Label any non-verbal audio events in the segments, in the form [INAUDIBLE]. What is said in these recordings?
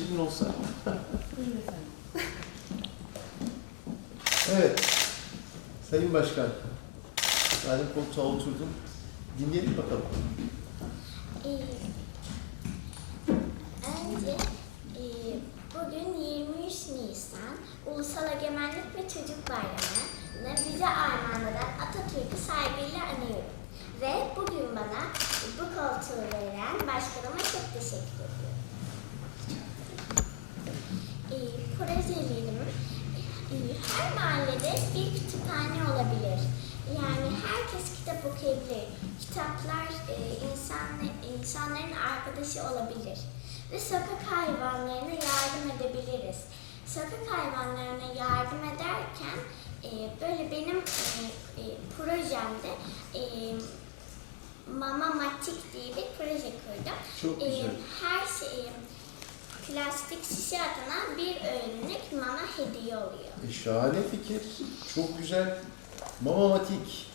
güzel olsa. [LAUGHS] Evet. Sayın Başkan. Madem koltuğa oturdun. Dinleyelim bakalım. Ee, Önce e, bugün 23 Nisan Ulusal Egemenlik ve Çocuk Bayramı'nı bize armağan eden Atatürk'ü saygıyla anıyorum. Ve bugün bana bu koltuğu veren başkanıma çok teşekkür ediyorum. E, e, her mahallede bir kütüphane olabilir. Yani herkes kitap okuyabilir. Kitaplar e, insan, insanların arkadaşı olabilir. Ve sokak hayvanlarına yardım edebiliriz. Sokak hayvanlarına yardım ederken e, böyle benim e, e, projemde e, Mama Matik diye bir proje kurdum. Çok E, güzel. her şey plastik şişe adına bir öğünlük mama hediye oluyor. E, şahane fikir. Çok güzel. Mamamatik.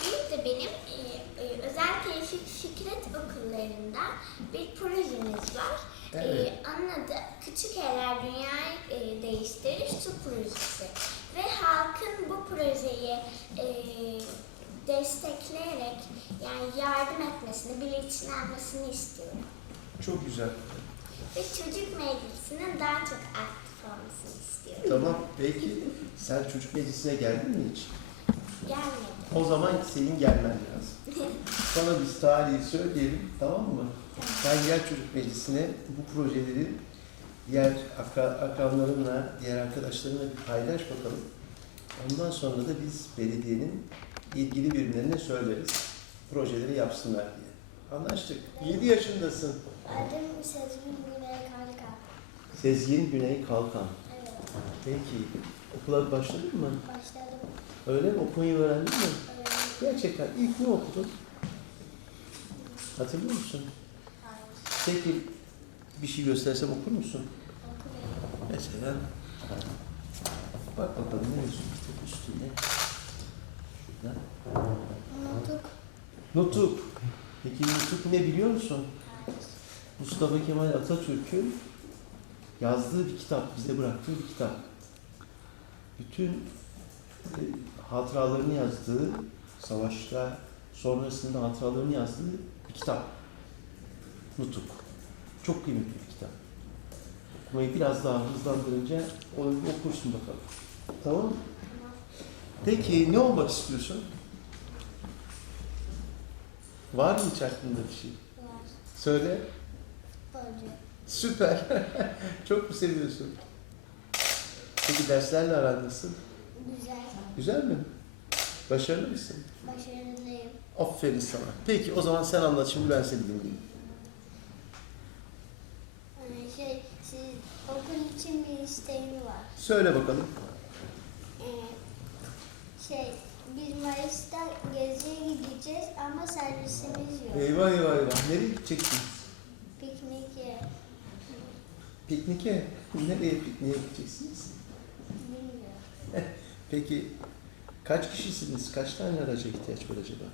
Bir de benim e, e, özel Tevfik Fikret okullarında bir projemiz var. Evet. E, onun adı Küçük Eller Dünyayı e, Değiştirir Su Projesi. Ve halkın bu projeyi e, destekleyerek yani yardım etmesini, bilinçlenmesini istiyorum. Çok güzel. Ve çocuk meclisinin daha çok aktif olmasını istiyorum. Tamam. Peki sen çocuk meclisine geldin mi hiç? Gelmedi. O zaman senin gelmen lazım. [LAUGHS] Sana biz tarihi söyleyelim. Tamam mı? Sen gel çocuk meclisine bu projeleri diğer akra- akranlarınla, diğer arkadaşlarınla bir paylaş bakalım. Ondan sonra da biz belediyenin ilgili birimlerine söyleriz. Projeleri yapsınlar diye. Anlaştık. 7 yaşındasın. Adım Sezgin Güney Karka. Sezgin Güney Kalkan. Evet, Peki okula başladın mı? başladım. Öyle mi? Okumayı öğrendin mi? Öğrendim. Gerçekten ilk ne okudun? Hatırlıyor musun? Hayır, Peki bir şey göstersem okur musun? okumuyorum. Mesela bak bakalım ne yazıyor kitap üstünde. Şurada. Unuttuk. Nutuk. Peki Nutuk ne biliyor musun? Hayır. Mustafa Kemal Atatürk'ün yazdığı bir kitap, bize bıraktığı bir kitap. Bütün e, hatıralarını yazdığı, savaşta sonrasında hatıralarını yazdığı bir kitap. Nutuk. Çok kıymetli bir kitap. Okumayı biraz daha hızlandırınca onu okursun bakalım. Tamam mı? Peki ne olmak istiyorsun? Var mı hiç aklında bir şey? Var. Söyle. Bolcu. Süper. [LAUGHS] Çok mu seviyorsun? Peki derslerle aran nasıl? Güzel. Güzel mi? Başarılı mısın? Başarılıyım. Aferin sana. Peki o zaman sen anlat şimdi ben seni dinleyeyim. Ee, şey, siz okul için bir isteğim var. Söyle bakalım. Ee, şey, biz Mayıs'ta geziye gideceğiz ama servisimiz yok. Eyvah eyvah eyvah. Nereye gideceksin? Pikniğe Piknike. Nereye pikniğe gideceksiniz? [LAUGHS] Peki kaç kişisiniz? Kaç tane araca ihtiyaç var acaba?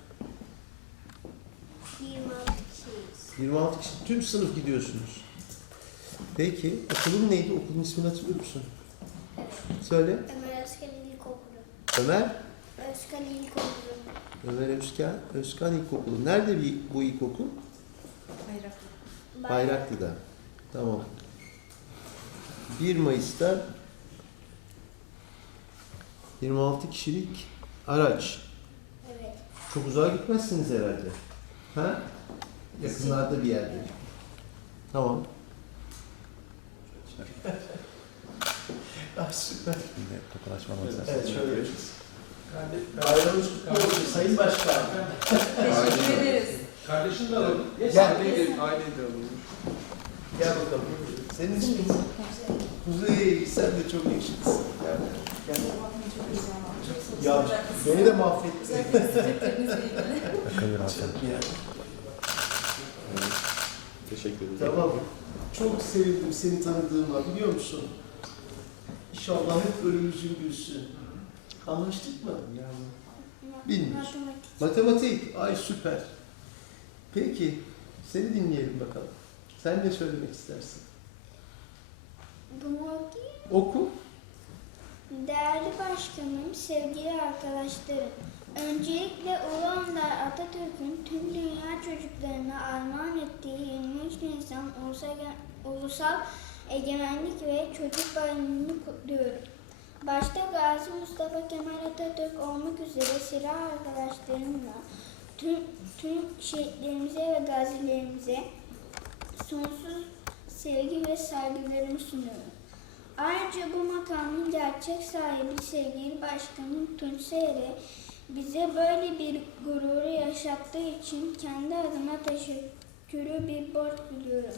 26 kişiyiz. 26 kişi. Tüm sınıf gidiyorsunuz. Peki okulun neydi? Okulun ismini hatırlıyor musun? Söyle. Ömer Özkan İlkokulu. Ömer. Özkan İlkokulu. Ömer Özkan, Özkan İlkokulu. Nerede bir, bu ilkokul? Bayrak. Bayraklı'da. Tamam. 1 Mayıs'ta 26 kişilik araç. Evet. Çok uzağa gitmezsiniz herhalde. Ha? Yakınlarda bir yerde. Tamam. ah süper. Şimdi tokalaşmamız lazım. Evet şöyle yapacağız. Bayramınız kutlu olsun Sayın Başkan. Teşekkür ederiz. Kardeşini de alalım. Gel. Aileyi de alalım. Gel bakalım. Senin ismin Kuzey. Sen de çok yakışıklısın. Gel. Gel. Ya beni de mahvetti. Teşekkür ederim. Tamam. Çok sevindim seni tanıdığıma biliyor musun? İnşallah hep böyle yüzün gülsün. Anlaştık mı? Yani. Bilmiyorum. Matematik. Matematik. Ay süper. Peki. Seni dinleyelim bakalım. Sen ne söylemek istersin? Oku. Değerli başkanım, sevgili arkadaşlarım. Öncelikle Ulu Önder Atatürk'ün tüm dünya çocuklarına armağan ettiği 23 Nisan Ulusal Egemenlik ve Çocuk Bayramı'nı kutluyorum. Başta Gazi Mustafa Kemal Atatürk olmak üzere silah arkadaşlarımla tüm, tüm şehitlerimize ve gazilerimize sonsuz sevgi ve saygılarımı sunuyorum. Ayrıca bu makamın gerçek sahibi sevgili başkanım Tunç Seyr'e bize böyle bir gururu yaşattığı için kendi adıma teşekkürü bir borç biliyorum.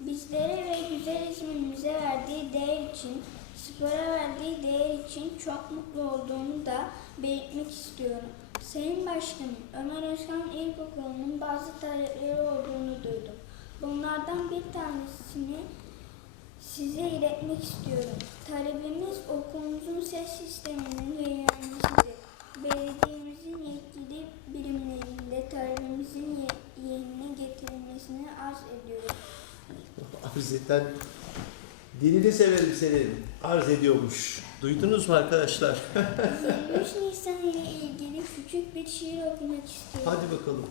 Bizlere ve güzel ismimize verdiği değer için, spora verdiği değer için çok mutlu olduğumu da belirtmek istiyorum. Sayın Başkanım, Ömer Özkan İlkokulu'nun bazı talepleri olduğunu duydum. Bunlardan bir tanesini size iletmek istiyorum. Talebimiz okulumuzun ses sisteminin yayınlanmasıdır. Belediyemizin yetkili birimlerinde talebimizin ye- yerine getirilmesini arz ediyorum. Arz eden dilini severim senin. Arz ediyormuş. Duydunuz mu arkadaşlar? 23 [LAUGHS] Nisan ile ilgili küçük bir şiir okumak istiyorum. Hadi bakalım.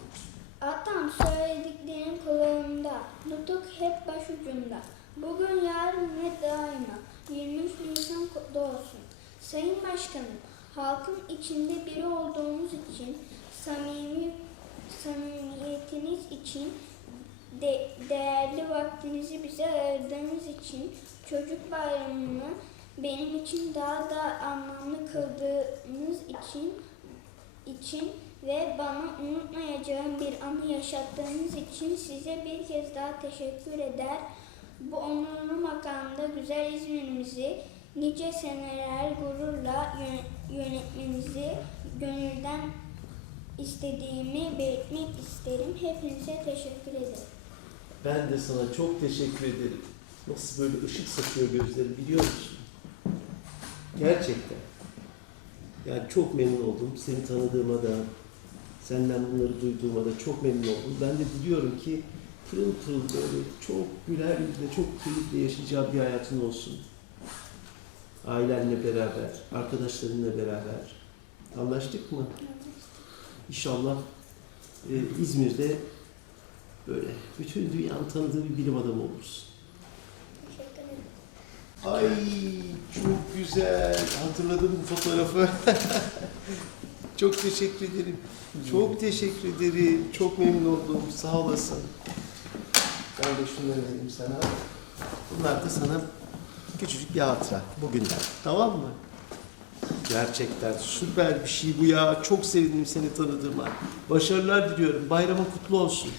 Atam söylediklerin kulağımda, nutuk hep başucumda. Bugün yarın ve daima 23 Nisan kutlu olsun. Sayın Başkanım, halkın içinde biri olduğumuz için, samimi samimiyetiniz için, de, değerli vaktinizi bize ayırdığınız için, çocuk bayramını benim için daha da anlamlı kıldığınız için için ve bana unutmayacağım bir anı yaşattığınız için size bir kez daha teşekkür eder. Bu onurlu makamda güzel İzmir'imizi nice seneler gururla yö- yönetmenizi gönülden istediğimi belirtmek isterim. Hepinize teşekkür ederim. Ben de sana çok teşekkür ederim. Nasıl böyle ışık saçıyor gözlerim biliyor musun? Gerçekten. Yani çok memnun oldum. Seni tanıdığıma da, senden bunları duyduğuma da çok memnun oldum. Ben de diliyorum ki pırıl pırıl böyle çok güler yüzle, çok keyifle yaşayacağın bir hayatın olsun. Ailenle beraber, arkadaşlarınla beraber. Anlaştık mı? İnşallah e, İzmir'de böyle bütün dünyanın tanıdığı bir bilim adamı olursun. Ay çok güzel. Hatırladım bu fotoğrafı. [LAUGHS] çok teşekkür ederim. Çok teşekkür ederim. Çok memnun oldum. Sağ olasın. Ben de şunları vereyim sana. Bunlar da sana küçücük bir hatıra bugünden. Tamam mı? Gerçekten süper bir şey bu ya. Çok sevindim seni tanıdığıma. Başarılar diliyorum. Bayramın kutlu olsun.